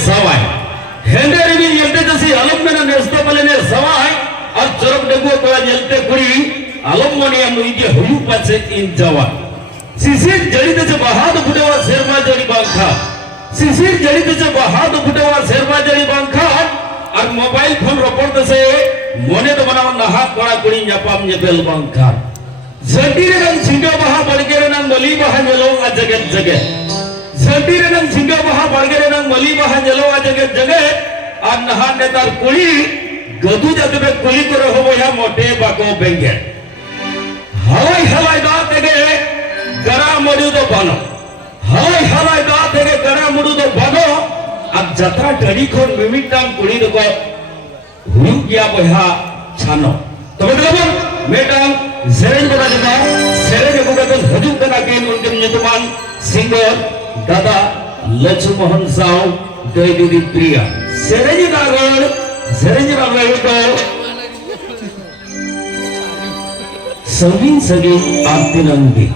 सवाय हेंदे रिवी येते जसी अलम में नेस्ता पले ने सवाय और चरक डेगो कोला येते कुड़ी अलम मनिया मुइजे हुयु पाचे इन जवा सिसिर जड़ी ते बहाद फुटेवा शेरमा जड़ी बांखा सिसिर जड़ी ते बहाद फुटेवा शेरमा जड़ी बांखा और मोबाइल फोन रपोर्ट से मोने तो बनाव नहा कोड़ा कुड़ी न्यापाम न्येपेल बांखा जंटीरे नंग सिंगा बहा बड़गेरे नंग मली बहा नेलो आ जगत जगत जंटीरे नंग सिंगा बहा बड़गेरे नंग मली बहा नेलो आ जगत जगत और नहा नेतार कुड़ी गदु जाते बे कुली करे हो या मोटे बाको बेंगे हवाई हवाई दात तेगे गरा मुड़ू तो बनो हवाई हवाई दात तेगे गरा मुड़ू तो बनो अब जत्रा टड़ी खोन मिमिटांग कुड़ी तो को हुयु किया बहा छानो तो मतलब मेटांग सेरेन बना देता सेरेन को कहते हजूम करना के उनके नियतमान सिंगर दादा लक्ष्मण साव देवी प्रिया सेरेन नागड़ तो संगीन संगीन आरती नंदी